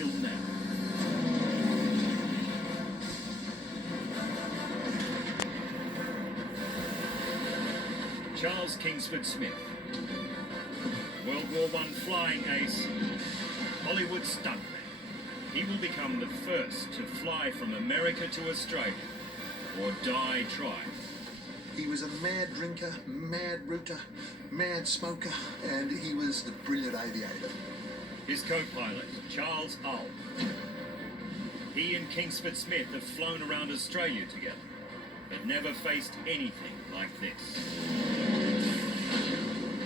until now. Charles Kingsford Smith, World War I flying ace, Hollywood stuntman. He will become the first to fly from America to Australia, or die trying. He was a mad drinker, mad rooter, mad smoker, and he was a brilliant aviator. His co-pilot, Charles Ull. He and Kingsford Smith have flown around Australia together, but never faced anything like this.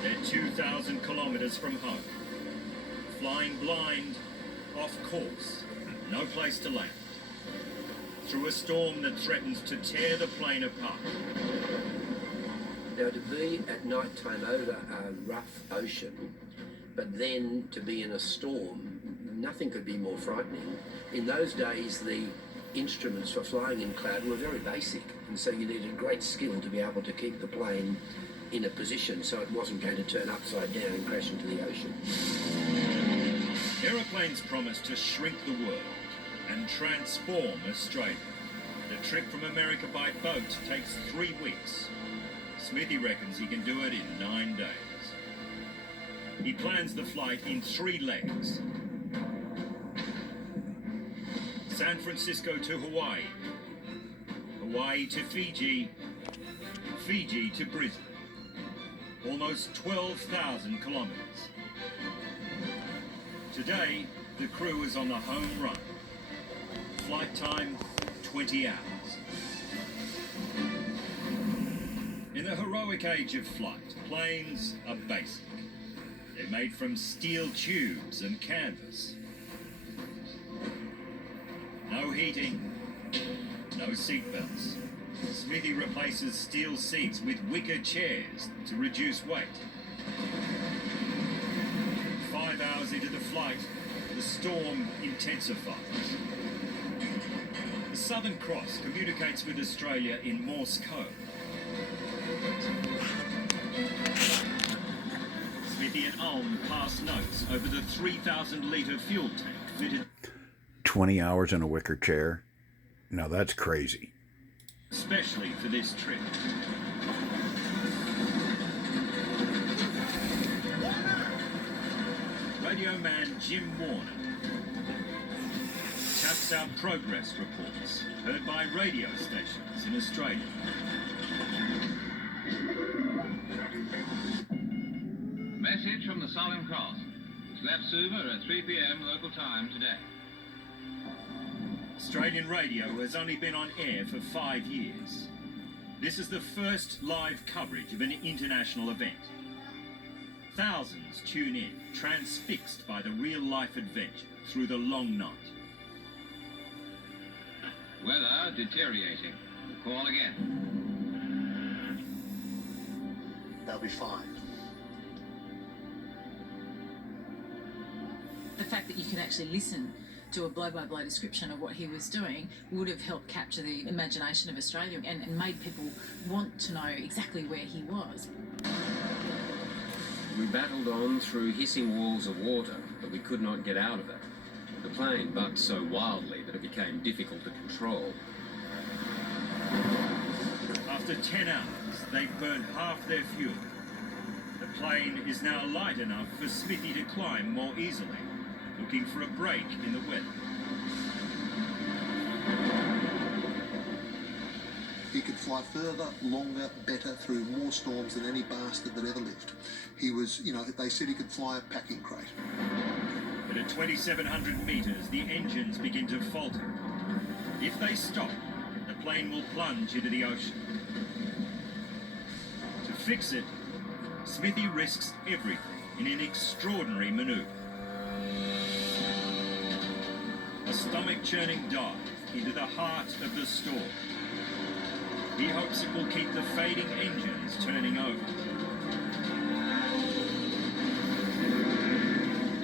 They're 2,000 kilometres from home, flying blind, off course, no place to land, through a storm that threatens to tear the plane apart. Now, to be at night time over a rough ocean, but then to be in a storm, nothing could be more frightening. In those days, the instruments for flying in cloud were very basic, and so you needed great skill to be able to keep the plane in a position so it wasn't going to turn upside down and crash into the ocean. Aeroplanes promise to shrink the world and transform Australia. The trip from America by boat takes 3 weeks. Smithy reckons he can do it in 9 days. He plans the flight in 3 legs. San Francisco to Hawaii, Hawaii to Fiji, Fiji to Brisbane. Almost 12,000 kilometres. Today, the crew is on the home run. Flight time, 20 hours. In the heroic age of flight, planes are basic. They're made from steel tubes and canvas. No heating, no seatbelts. Smithy replaces steel seats with wicker chairs to reduce weight. 5 hours into the flight, the storm intensifies. The Southern Cross communicates with Australia in Morse code. Smithy and Ulm pass notes over the 3,000-litre fuel tank fitted 20 hours in a wicker chair? Now that's crazy. especially for this trip. Radio man Jim Warner taps out progress reports heard by radio stations in Australia. Message from the Southern Cross. Left Suva at 3 p.m. local time today. Australian radio has only been on air for 5 years. This is the first live coverage of an international event. Thousands tune in, transfixed by the real-life adventure through the long night. Weather deteriorating. Call again. They'll be fine. The fact that you could actually listen to a blow-by-blow description of what he was doing would have helped capture the imagination of Australia and made people want to know exactly where he was. We battled on through hissing walls of water, but we could not get out of it. The plane bucked so wildly that it became difficult to control. After 10 hours, they've burned half their fuel. The plane is now light enough for Smithy to climb more easily, looking for a break in the weather. He could fly further, longer, better, through more storms than any bastard that ever lived. He was, they said he could fly a packing crate. But at 2,700 metres, the engines begin to falter. If they stop, the plane will plunge into the ocean. To fix it, Smithy risks everything in an extraordinary manoeuvre. A stomach-churning dive into the heart of the storm. He hopes it will keep the fading engines turning over.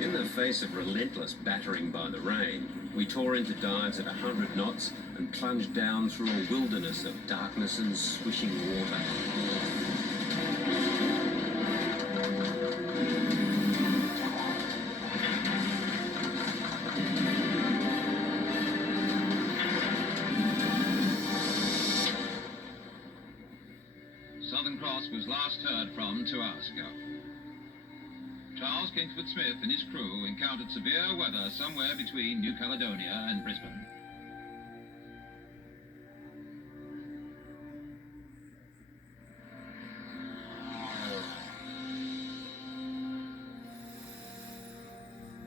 In the face of relentless battering by the rain, we tore into dives at 100 knots and plunged down through a wilderness of darkness and swishing water. from 2 hours ago. Charles Kingsford Smith and his crew encountered severe weather somewhere between New Caledonia and Brisbane.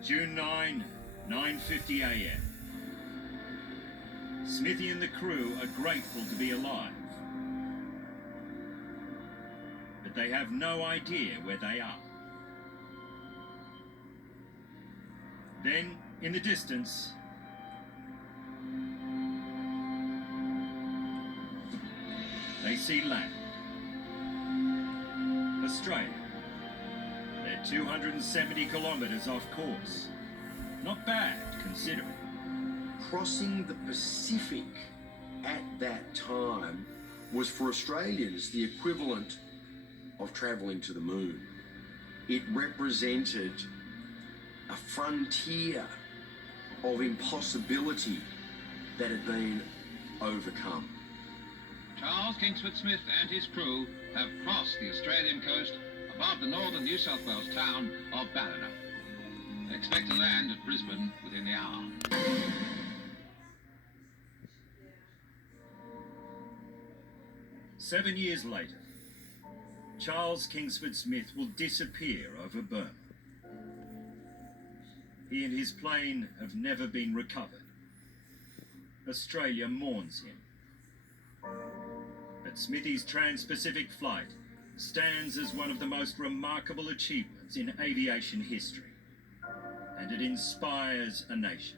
June 9, 9:50 a.m. Smithy and the crew are grateful to be alive, but they have no idea where they are. Then, in the distance, they see land. Australia. They're 270 kilometres off course. Not bad, considering. Crossing the Pacific at that time was for Australians the equivalent of travelling to the moon. It represented a frontier of impossibility that had been overcome. Charles Kingsford Smith and his crew have crossed the Australian coast above the northern New South Wales town of Ballina. They expect to land at Brisbane within the hour. Seven years later, Charles Kingsford Smith will disappear over Burma. He and his plane have never been recovered. Australia mourns him. But Smithy's trans-Pacific flight stands as one of the most remarkable achievements in aviation history, and it inspires a nation.